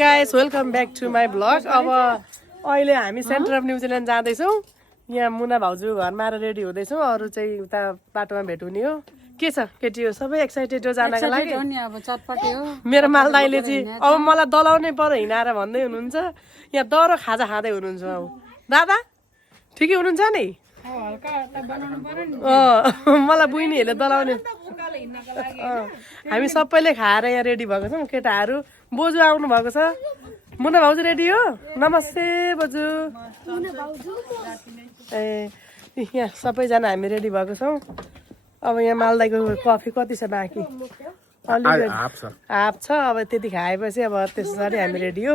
Guys welcome back to my blog. अब अहिले हामी सेन्टर अफ न्युजिल्यान्ड जाँदैछौँ। यहाँ मुना भाउजू घरमा आएर रेडी हुँदैछौँ। अरू चाहिँ उता बाटोमा भेट हुने हो। के छ केटी हो सबै एक्साइटेड हो जानको लागि। मेरो मालदाईले चाहिँ अब मलाई दलाउनै पर्यो हिँडाएर भन्दै हुनुहुन्छ। यहाँ दह्रो खाजा खाँदै हुनुहुन्छ। अब दादा ठिकै हुनुहुन्छ नि? मलाई बहिनीहरूले दलाउने। हामी सबैले खाएर यहाँ रेडी भएको छौँ। केटाहरू बोजू आउनु भएको छ। मुना भाउजू रेडी हो? नमस्ते बोजू। ए यहाँ सबैजना हामी रेडी भएको छौँ। अब यहाँ मालदाईको कफी कति छ बाँकी? हाफ छ। अब त्यति खाएपछि अब त्यसरी हामी रेडी हो।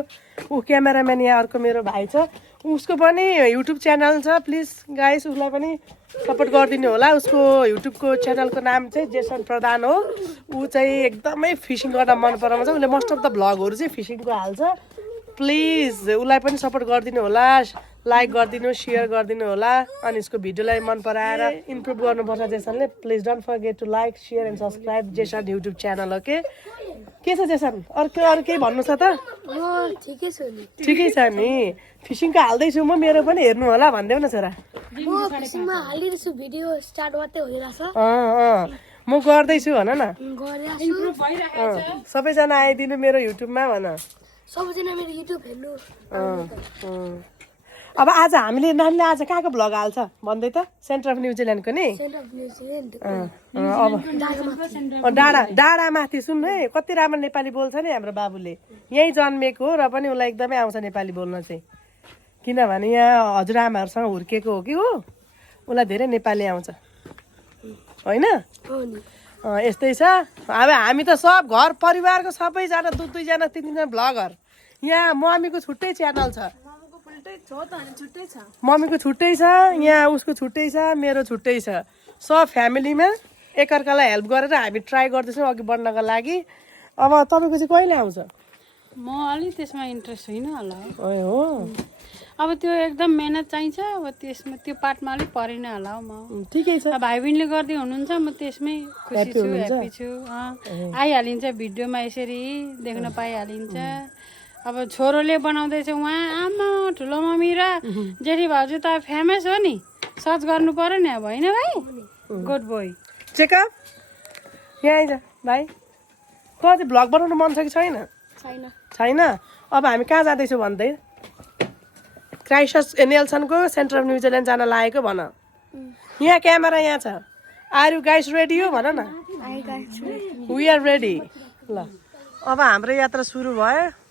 ऊ क्यामेराम्यान यहाँ अर्को मेरो भाइ छ। उसको पनि युट्युब च्यानल छ। प्लिज गाइस उसलाई पनि सपोर्ट गरिदिनु होला। उसको युट्युबको च्यानलको नाम चाहिँ जेसन प्रधान हो। ऊ चाहिँ एकदमै फिसिङ गर्न मन पराउँछ। उसले मोस्ट अफ द भ्लगहरू चाहिँ फिसिङको हाल्छ। प्लिज उसलाई पनि सपोर्ट गरिदिनु होला। लाइक गरिदिनु, सेयर गरिदिनु होला। अनि उसको भिडियोलाई मन पराएर इम्प्रुभ गर्नुपर्छ जेसनले। Please don't forget to like share and subscribe Jason YouTube channel. Okay के छ जेसन? अरू केही भन्नु छ त? ठिकै छ नि। फिसिङको हाल्दैछु म। मेरो पनि हेर्नु होला भनिदेऊ न छोरा। म गर्दैछु भन न। सबैजना आइदिनु मेरो युट्युबमा भन। अब आज हामीले नानीले आज कहाँको भ्लग हाल्छ भन्दै त? सेन्टर अफ न्युजिल्यान्डको नि। अब डाँडा माथि सुन्नु है। कति राम्रो नेपाली बोल्छ नि हाम्रो बाबुले। यहीँ जन्मेको हो र पनि उसलाई एकदमै आउँछ नेपाली बोल्न चाहिँ। किनभने यहाँ हजुरआमाहरूसँग हुर्केको हो कि हो। उसलाई धेरै नेपाली आउँछ होइन? यस्तै छ। अब हामी त सब घर परिवारको सबैजना दुईजना तिनजना भ्लगर। यहाँ मम्मीको छुट्टै च्यानल छ। मम्मीको छुट्टै छ, यहाँ उसको छुट्टै छ, मेरो छुट्टै छ। सब फ्यामिलीमा एकअर्कालाई हेल्प गरेर हामी ट्राई गर्दैछौँ अघि बढ्नको लागि। अब तपाईँको चाहिँ कहिले आउँछ? म अलिक त्यसमा इन्ट्रेस्ट छैन होला। हो अब त्यो एकदम मेहनत चाहिन्छ। अब त्यसमा त्यो पार्टमा अलिक परेन होला हौ। म ठिकै छ। भाइ बहिनीले गर्दै हुनुहुन्छ, म त्यसमै खुसी छु, ह्याप्पी छु। आइहालिन्छ भिडियोमा, यसरी देख्न पाइहालिन्छ। अब छोरोले बनाउँदैछ उहाँ आमा ठुलो मम्मी र जेठी भाउजू त फेमस हो नि। सर्च गर्नु पर्यो नि अब होइन भाइ? Good boy. चेकअप यहाँ आइज भाइ। कति भ्लग बनाउनु मन छ कि छैन? छैन। अब हामी कहाँ जाँदैछौँ भन्दै? क्राइस्ट नेल्सनको सेन्टर अफ न्युजिल्यान्ड जान लागेको भन। यहाँ क्यामेरा यहाँ छ। आर यु गाइस रेडी हो भन न। We are ready. ल अब हाम्रो यात्रा सुरु भयो।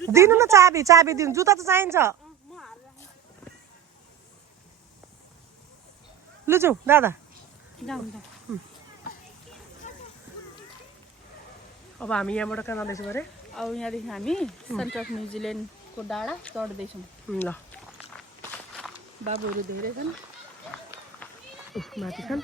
दिनु न चाबी। चाबी दिनु। जुत्ता त चाहिन्छ। लु जाउँ दादा। अब हामी यहाँबाट कहाँ जाँदैछौँ अरे? अब यहाँदेखि हामी सेन्टर अफ न्युजिल्यान्डको डाँडा चढ्दैछौँ। ल बाबुहरू धेरै छन्, माथि छन्।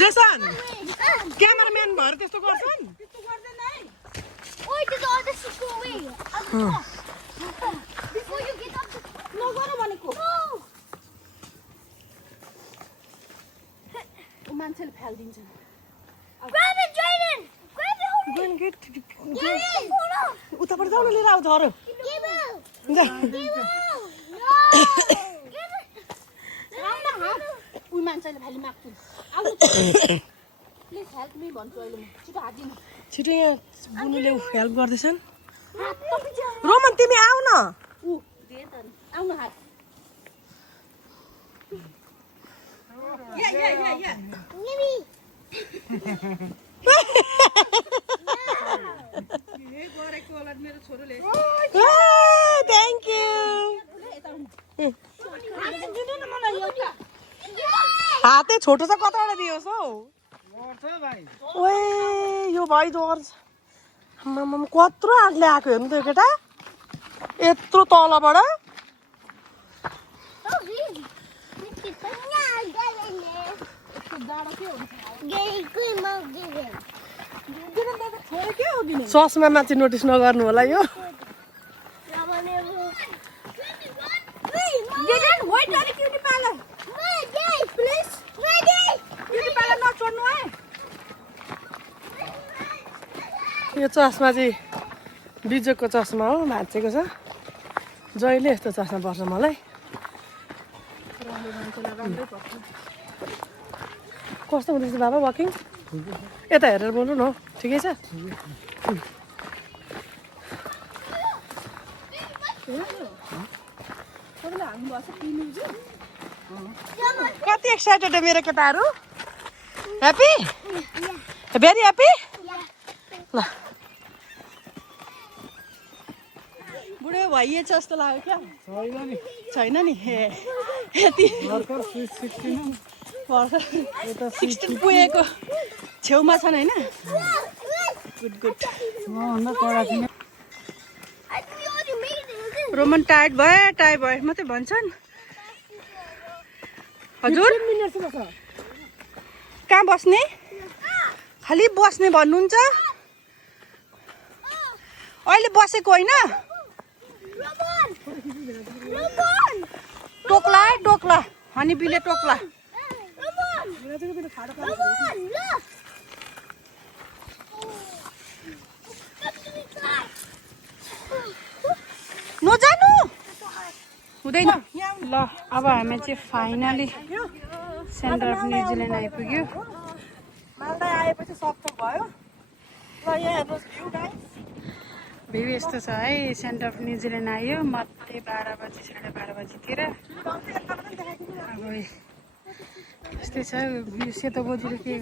जेसन क्यामेराम्यान भएर त्यस्तो गर्छन्? मान्छेले फ्यालिदिन्छ। उताबाट जाउँ न, लिएर आऊ झरो। मान्छेले फ्यालि माग्छु। प्लिज हेल्प मी भन्छु अहिले म। छिटो हात दिनु। छिटो यहाँ बुनुले हेल्प गर्दैछन्। रोमन तिमी आऊ न। आउनु हात। Thank you. हातै छोटो छ। कताबाट दियोस् हौ? ओए यो भाइ डर। कत्रो आँटले आएको हेर्नु त केटा। यत्रो तलबाट। चस्मा माथि नोटिस नगर्नु होला यो यो चस्मा चाहिँ बिजोकको चस्मा हो भाँचेको छ जहिले यस्तो चस्मा पर्छ मलाई कस्तो हुँदैछ बाबा वाकिङ यता हेरेर बोल्नु न ठिकै छ कति एक्साइटेड हो मेरो केटाहरू ह्याप्पी भेरी ह्याप्पी ल बुढो भइएछ जस्तो लाग्यो क्या छैन नि यति 16 पुगेको छेउमा छन् होइन गुड गुड रोमन टायर्ड भयो मात्रै भन्छन् हजुर कहाँ बस्ने खालि बस्ने भन्नुहुन्छ अहिले बसेको होइन टोक्ला है टोक्ला हनी बिले टोक्ला नजानु हुँदैन ल अब हामी चाहिँ फाइनली सेन्टर अफ न्युजिल्यान्ड आइपुग्यो मालदा आएपछि सक्छ भयो ल यहाँ हेर्नुहोस् भ्यू गाइस भ्यू यस्तो छ है सेन्टर अफ न्युजिल्यान्ड आयो मध्ये 12 बजी 12:30 बजीतिर अब यस्तै छ यो सेतो बोजूले के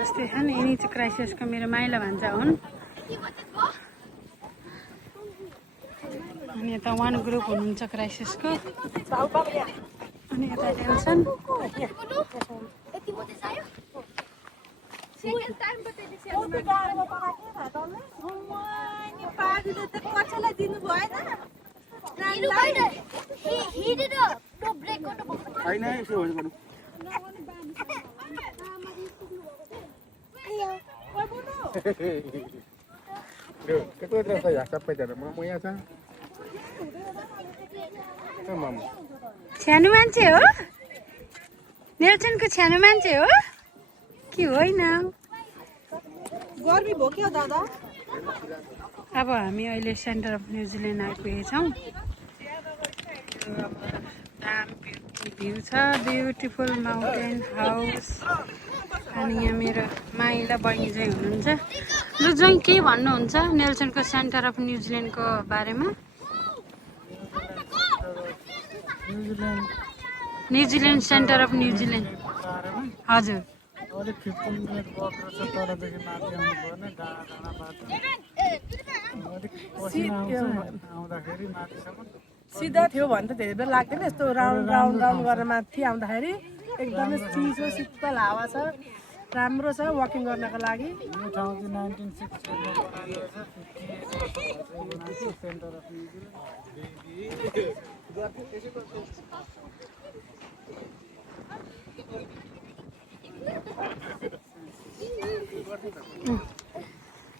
यस्तै छ नि यिनी चाहिँ क्राइसिसको मेरो माइला भान्जा हुन् अनि यता वान ग्रुप हुनुहुन्छ क्राइसिसको अनि यता टेन्सन सानो मान्छे हो नेल्सनको सानो मान्छे हो कि होइन गर्मी भयो क्या दादा अब हामी अहिले सेन्टर अफ न्युजिल्यान्ड आइपुगेछौँ भ्यू छ ब्युटिफुल माउन्टेन हाउस अनि यहाँ मेरो माइला बहिनी चाहिँ हुनुहुन्छ लु चाहिँ के भन्नुहुन्छ नेल्सनको सेन्टर अफ न्युजिल्यान्डको बारेमा न्युजिल्यान्ड सेन्टर अफ न्युजिल्यान्ड हजुर सिधा थियो भने त धेरै बेर लाग्दैन यस्तो राउन्ड राउन्ड राउन्ड गरेर माथि आउँदाखेरि एकदमै चिसो शीतल हावा छ राम्रो छ वकिङ गर्नको लागि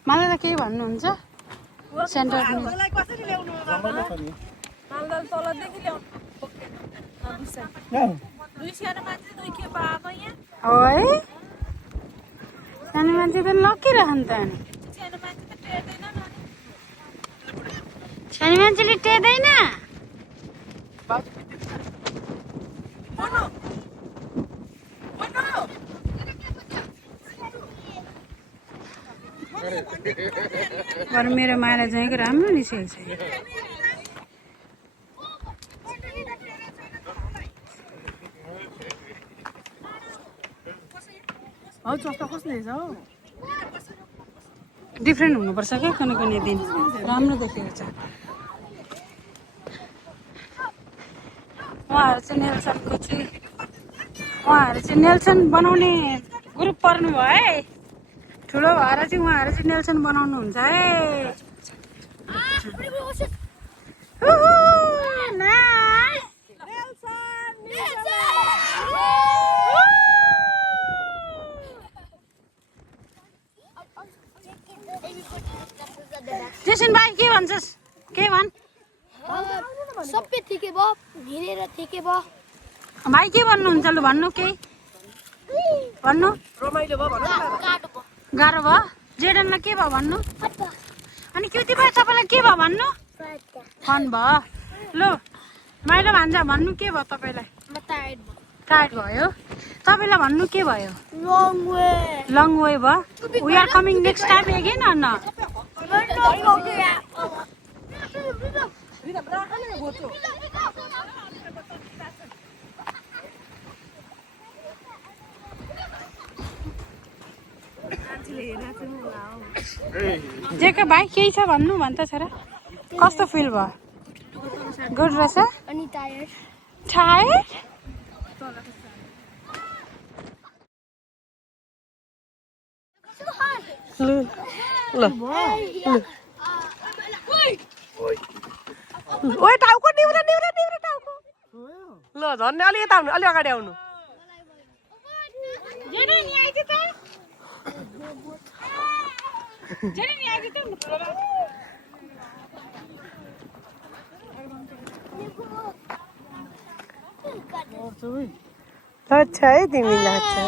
मलाई त के भन्नुहुन्छ सेन्टर सानो मान्छे त लकिरह नि त सानो मान्छेले टेर्दैन बरु मेरो माला जाएको राम्रो निस्केको छ हौ चस्मा कस्तो रहेछ हौ डिफ्रेन्ट हुनुपर्छ क्या कुनै कुनै दिन राम्रो देखेको छ उहाँहरू चाहिँ नेल्सन बनाउने ग्रुप पर्नुभयो है ठुलो भएर चाहिँ उहाँहरू चाहिँ नेल्सन बनाउनुहुन्छ है जेसन भाइ के भन्छस् के भन् सबै ठिकै भयो हिँडेर ठिकै भयो भाइ के भन्नुहुन्छ लु भन्नु केही भन्नु रमाइलो भयो भन गाडो भयो गाह्रो भयो जेडनलाई के भयो भन्नु अनि क्युटी भाइ तपाईँलाई के भयो भन्नु फन भयो लु माइलो भान्जा भन्नु के भयो तपाईँलाई म टायर्ड भयो टायर्ड भयो तपाईँलाई भन्नु के भयो लङ वे लङ वे भयो we are coming next time again न जेका भाइ केही छ भन्नु भन्छ छोरा कस्तो फिल भयो गुड रहेछ अनि टायर्ड टायर्ड ल ल ओइ टाउको निउरा निउरा निउरा टाउको ल झन् अलि यता आउनु अलि अगाडि आउनु अच्छा है तिमीलाई अच्छा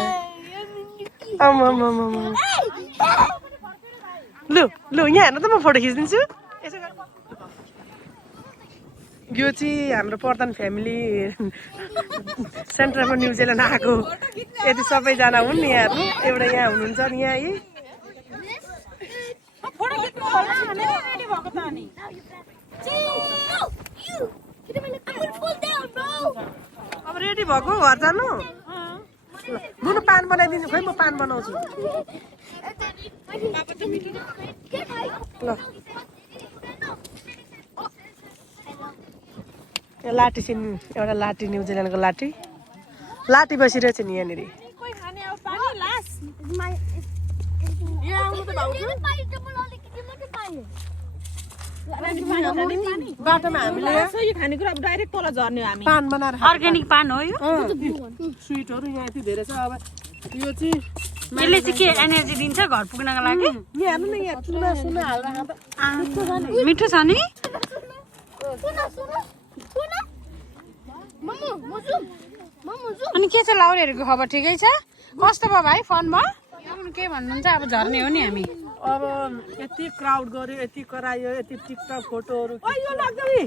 लु लु यहाँ हेर्नु त म फोटो खिचिदिन्छु यसो गर। यो चाहिँ हाम्रो प्रधान फ्यामिली सेन्टरमा न्युजिल्यान्ड आएको यति सबैजना हुन् नि यहाँ हेर्नु एउटा यहाँ हुनुहुन्छ नि यहाँ है अब रेडी भएको घर जानु बुनु पान बनाइदिन्छु खोइ म पान बनाउँछु ल यो लाठी चाहिँ एउटा लाठी न्युजिल्यान्डको लाठी लाठी बसिरहेछ नि यहाँनिर बाटोमा हामीले खानेकुरा अब डाइरेक्ट तल झर्ने हामी पान बनाएर अर्ग्यानिक पान हो यो स्विटहरू यहाँ यति धेरै छ अब यो चाहिँ यसले चाहिँ के एनर्जी दिन्छ घर पुग्नको लागि यहाँ हेर्नु न यहाँ चुना सुना हाल्दा खाँदा मिठो छ नि अनि के छ लाउरेहरूको खबर ठिकै छ कस्तो भयो भाइ फन भयो के भन्नुहुन्छ अब झर्ने हो नि हामी अब यति क्राउड गर्यो यति करायो यति टिकटक फोटोहरू यो लाग्दै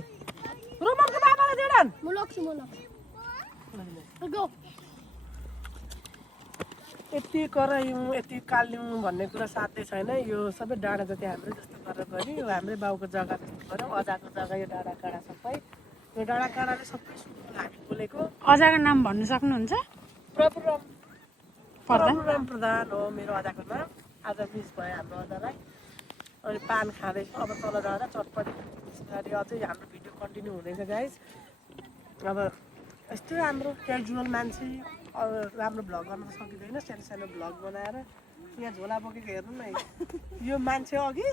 रोमनको बाबाले देडन म लक्छु गो यति करायौँ यति काल्यौँ भन्ने कुरा साध्य छैन यो सबै डाँडा जति हाम्रै जस्तो गरेर गऱ्यो यो हाम्रै बाउको जग्गा जस्तो गऱ्यौँ अजाको जग्गा यो डाँडा काँडा सबै यो डाँडा काँडाले सबै हामी बोलेको अजाको नाम भन्नु सक्नुहुन्छ प्रभुराम पर्दा प्रभुराम प्रधान हो मेरो अजाको नाम आज मिस भयो हाम्रो अजालाई अनि पान खाँदैछु अब तल जाँदा चटपटी बिस्तारै अझै हाम्रो भिडियो कन्टिन्यू हुँदैछ गाइस अब यस्तो हाम्रो क्याजुअल मान्छे अब राम्रो भ्लग गर्न सकिँदैन सानो सानो भ्लग बनाएर यहाँ झोला बोकेको हेर्नु न यो मान्छे अघि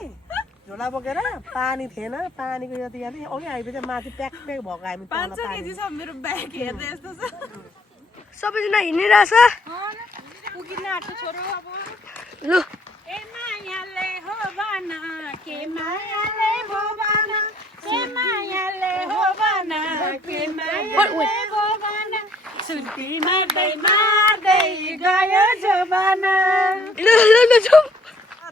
झोला बोकेर पानी थिएन पानीको यति यहाँ अघि आइपुग्यो माथि प्याक प्याक भएको हामी तल पानी। मेरो ब्याग हेर्दै यस्तो छ सबैजना हिँडिरहेछ पुगिन आँट्यो छोरो अब लु ए मायाले हो बना के मायाले हो बना के मायाले हो बना के मायाले हो बना सुर्ती मार्दै गयो जमाना लु लु लु जाऊ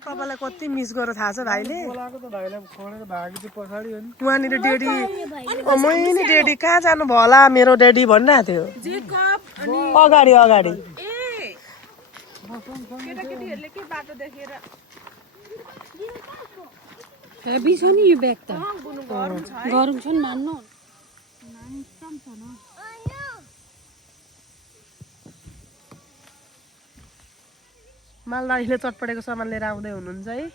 तपाईँलाई कति मिस गरेर थाहा छ भाइले बोलाएको त भाइलाई खोलेर भागेको चाहिँ पछाडि हो नि उहाँनिर डेडी मैले डेडी कहाँ जानु भयो होला मेरो डेडी भनिरहेको थियो अगाडि अगाडि केटाकेटीहरूले के बाटो देखेर हेभी छ नि यो ब्याग त गरौँ छ नि नान्नु मालदारीले चटपटेको सामान लिएर आउँदै हुनुहुन्छ है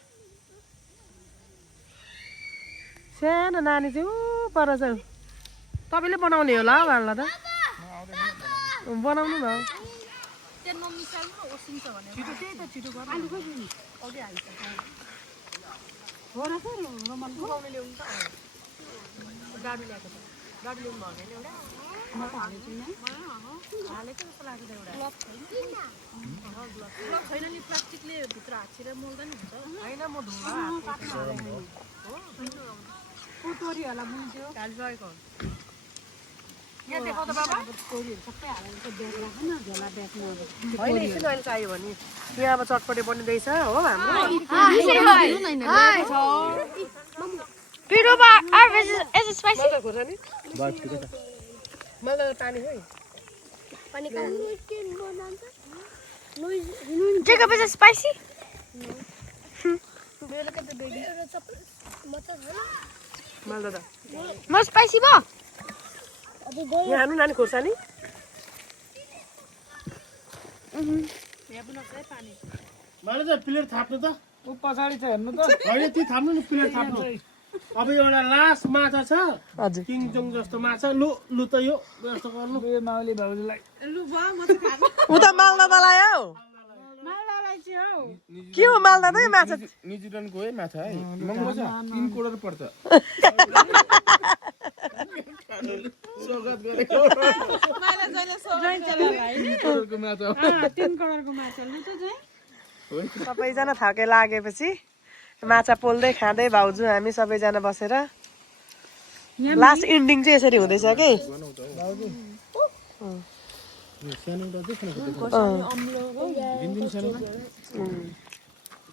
सानो नानी चाहिँ ऊ पर छ तपाईँले बनाउने होला हौ भान्ला त बनाउनु न छैन नि प्लास्टिकले भित्र हाछेर मोल्दा नि हुन्छ होइन म धुवा पुतोरी होला बुन्थ्यो यहाँ देखाउ त बाबा तोरीहरू सबै हालेर ब्याग राख न झोला ब्यागमा अब होइन एकछिन अहिले चाहियो भने यहाँ अब चटपटे बनिँदैछ हो हाम्रो मल्दा खोर्सानी मल्दा पानी है Jacob, is it spicy? Malda त More spicy, ba? यहाँ हाल्नु नानी खोर्सानी मैले चाहिँ प्लेट थाप्नु त ऊ पछाडि छ हेर्नु त होइन ती थाप्नु नि प्लेट थाप्नु अब एउटा लास्ट माछा छ हजुर किङचोङ जस्तो माछा लु लु त यो जस्तो गर्नु यो माउली भाउजूलाई उ त मालदा तलाई हौ मालदालाई चाहिँ हौ के हो मालदा त माछा न्युजिल्यान्डको है माछा है महँगो छ 3 करोड पर्छ स्वागत गरेको मैले जहिले करोडको माछा 3 करोडको माछा लु त चाहिँ सबैजना थाके लागेपछि माछा पोल्दै खाँदै भाउजू हामी सबैजना बसेर लास्ट इन्डिङ चाहिँ यसरी हुँदैछ कि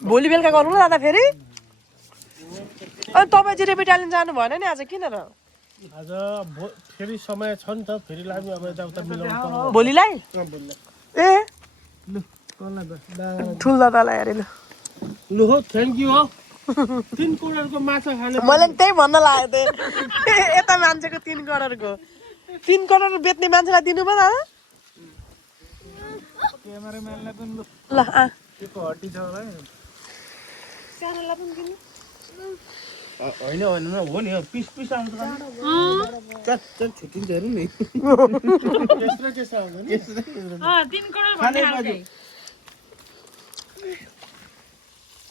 भोलि बेलुका गरौँ ल दादा फेरि अनि तपाईँ चाहिँ रेपिटालिन जानु भएन नि आज किन र आज फेरि समय छ नि त फेरि लाग्यो अब यताउता मिलाउनु भोलिलाई ए लु कसलाई ठुल दादालाई अरे लु लु हो थ्याङ्क यू हो 3 करोडको माछा खाने मलाई नि त्यही भन्न लागेको थियो यता मान्छेको 3 करोडको 3 करोड बेच्ने मान्छेलाई दिनु भयो दादा क्यामेराम्यानलाई पनि ल केको हड्डी छ होला नि होइन होइन हो नि पिस पिस आउँछ चट छुट्टिन्छ हेर्नु नि त्यस्तो त्यस्तो आउँछ नि 3 करोड भन्ने हाल्दै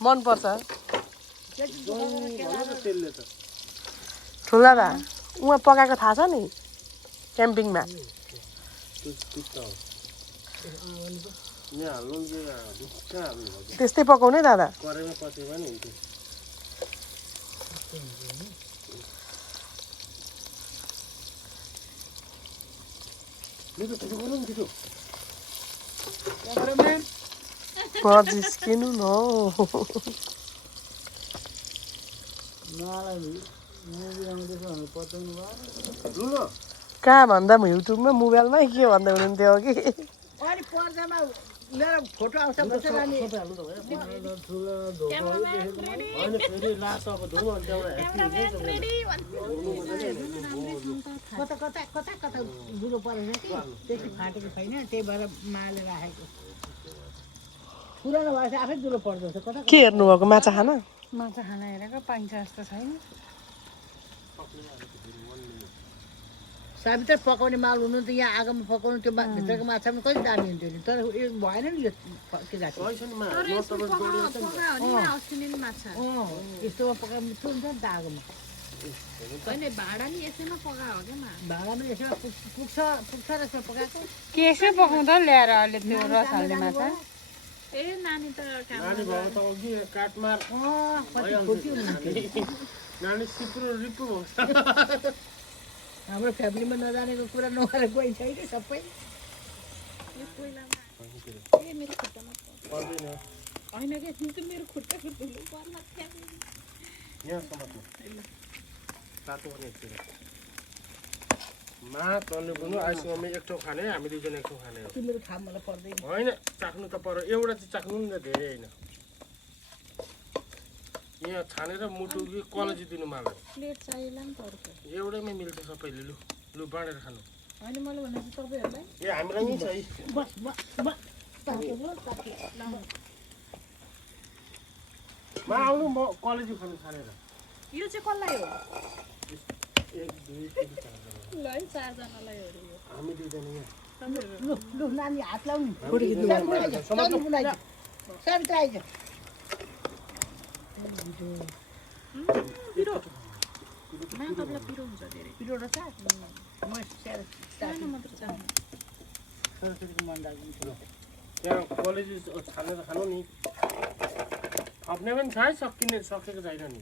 मन पर्छ ठुला दा उहाँ पकाएको थाहा छ नि क्याम्पिङमा त्यस्तै पकाउने दादा कराईमा पसेको नि हुन्थ्यो जिस्किनु न कहाँ भन्दा म युट्युबमा मोबाइलमै के भन्दै हुनुहुन्थ्यो कि अनि पर्दामा मेरो फोटो आउँछ भन्छ नानी होइन फेरि लास्ट अब धुम अन्त कता कता कता कता बुढो परेछ कि त्यति फाटेको छैन त्यही भएर माले राखेको पुरानो भएपछि आफै दुलो पर्दछ कता के हेर्नु भएको माछा खान माछा खाना हेरेको पाइन्छ जस्तो छैन साबित्र पकाउने माल हुनु त यहाँ आगोमा पकाउनु त्यो भित्रको माछामा कति दामी हुन्थ्यो नि तर यो भएन नि यो के जाति यस्तोमा पकाएर मिठो हुन्छ नि त आगोमा भाँडामा यसैमा पुग्छ यसमा पकाएको के यसो पकाउँदा ल्याएर अहिले त्यो रस हाल्ने माछा नानी भएको त अघि काठमार कति खोज्यो नानी सिप्रो रिप्रो भएको छ हाम्रो फ्यामिलीमा नजानेको कुरा नगरेर गइन्छ कि सबै मा तल्ले बुनु आइसम्म एक ठाउँ खाने हामी दुईजना एक ठाउँ खाने हो तिम्रो थाहा मलाई पर्दैन होइन चाख्नु त पर्यो एउटा चाहिँ चाख्नु नि त धेरै होइन यहाँ छानेर मुटु कि कलेजी दिनु मलाई प्लेट चाहिएला नि त अर्को एउटैमै मिल्छ सबैले लु लु बाँडेर खानु होइन मैले भनेको तपाईँहरूलाई ए हामीलाई नि छ है बस बस बस मा आउनु म कलेजी खानु छानेर यो चाहिँ कसलाई हो 1 2 3 4 ल है 4 जनालाई हो यो हामी दुईजना यहाँ लु लु नानी हात लाउनु साबित्र आइज पिरो मा तपाईँलाई पिरो हुन्छ धेरै पिरो र साग म सानो मात्र चाहनु सरस्वतीको मन लाग्छ त्यहाँ कलेजी छानेर खानु नि थप्ने पनि छ है सकेको छैन नि